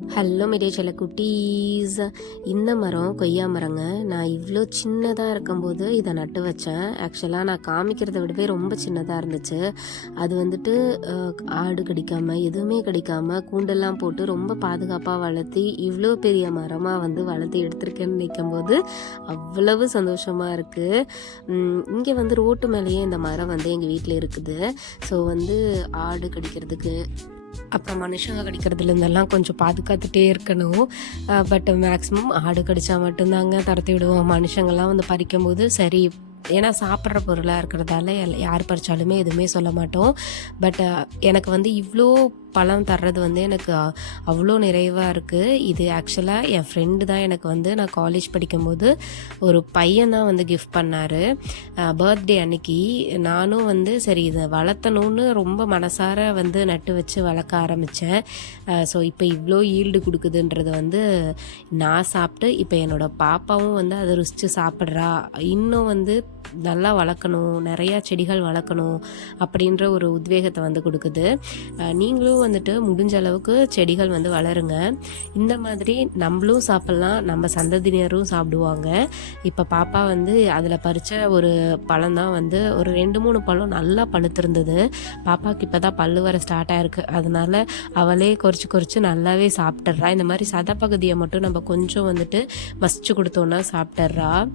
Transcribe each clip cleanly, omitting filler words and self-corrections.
Hello media செல்ல குட்டீஸ். இந்த மரம் கொய்யா மரங்க. நான் இவ்வளோ சின்னதாக இருக்கும்போது இதை நட்டு வச்சேன். ஆக்சுவலாக நான் காமிக்கிறத விடவே ரொம்ப சின்னதாக இருந்துச்சு. அது வந்துட்டு ஆடு கடிக்காமல் எதுவுமே கடிக்காமல் கூண்டெல்லாம் போட்டு ரொம்ப பாதுகாப்பாக வளர்த்தி இவ்வளோ பெரிய மரமாக வளர்த்தி எடுத்திருக்கேன்னு நினைக்கும் போது அவ்வளவு சந்தோஷமாக இருக்குது. இங்கே ரோட்டு மேலேயே இந்த மரம் எங்கள் வீட்டில் இருக்குது. ஸோ ஆடு கடிக்கிறதுக்கு அப்புறம் மனுஷங்க கடிக்கிறதுலேருந்தெல்லாம் கொஞ்சம் பாதுகாத்துட்டே இருக்கணும். பட் மேக்ஸிமம் ஆடு கடித்தா மட்டும்தாங்க துரத்தி விடுவோம். மனுஷங்கள்லாம் பறிக்கும் போது சரி, ஏன்னா சாப்பிட்ற பொருளாக இருக்கிறதால யார் பறித்தாலுமே எதுவுமே சொல்ல மாட்டோம். பட் எனக்கு இவ்வளோ பழம் தர்றது எனக்கு அவ்வளோ நிறைவாக இருக்குது. இது ஆக்சுவலாக என் ஃப்ரெண்டு தான் எனக்கு நான் காலேஜ் படிக்கும்போது ஒரு பையன் தான் கிஃப்ட் பண்ணார். பர்த்டே அன்னைக்கு நானும் சரி இதை வளர்த்தணும்னு ரொம்ப மனசார நட்டு வச்சு வளர்க்க ஆரம்பித்தேன். ஸோ இப்போ இவ்வளோ ஈல்டு கொடுக்குதுன்றது நான் சாப்பிட்டு இப்போ என்னோடய பாப்பாவும் அதை ருசித்து சாப்பிட்றா. இன்னும் நல்லா வளர்க்கணும், நிறையா செடிகள் வளர்க்கணும் அப்படின்ற ஒரு உத்வேகத்தை கொடுக்குது. நீங்களும் முடிஞ்ச அளவுக்கு செடிகள் வளருங்க. இந்த மாதிரி நம்மளும் சாப்பிட்லாம், நம்ம சந்ததியினரும் சாப்பிடுவாங்க. இப்போ பாப்பா அதில் பறித்த ஒரு பழம் தான் ஒரு 2-3 பழம் நல்லா பழுத்திருந்தது. பாப்பாவுக்கு இப்போ தான் பல்லு வர ஸ்டார்ட் ஆகிருக்கு. அதனால அவளே குறைச்சி நல்லாவே சாப்பிட்றா. இந்த மாதிரி சதப்பகுதியை மட்டும் நம்ம கொஞ்சம் மசிச்சு கொடுத்தோன்னா சாப்பிட்றா.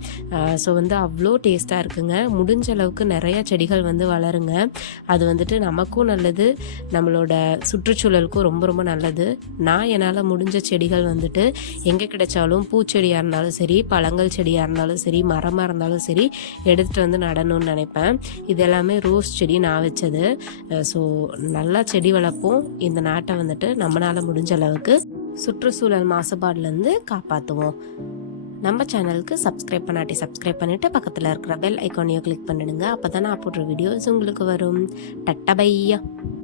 ஸோ அவ்வளோ டேஸ்ட்டாக இருக்குங்க. முடிஞ்ச அளவுக்கு நிறைய செடிகள் வளருங்க. அது நமக்கும் நல்லது, நம்மளோட சுற்றுச்சூழலுக்கும் ரொம்ப ரொம்ப நல்லது. நான் என்னால் முடிஞ்ச செடிகள் எங்கே கிடைச்சாலும் பூச்செடியாக இருந்தாலும் சரி, பழங்கள் செடியாக இருந்தாலும் சரி, மரமாக இருந்தாலும் சரி எடுத்துகிட்டு நடணும்னு நினைப்பேன். இது எல்லாமே ரோஸ் செடி நான் வச்சது. ஸோ நல்லா செடி வளர்ப்போம். இந்த நாட்டை நம்மளால் முடிஞ்ச அளவுக்கு சுற்றுச்சூழல் மாசுபாடுலேருந்து காப்பாற்றுவோம். நம்ம சேனலுக்கு சப்ஸ்கிரைப் பண்ணிவிட்டு பக்கத்தில் இருக்கிற பெல் ஐக்கானையும் கிளிக் பண்ணிடுங்க. அப்போ தான் நான் போடுற வீடியோஸ் உங்களுக்கு வரும். டட்டா பையா.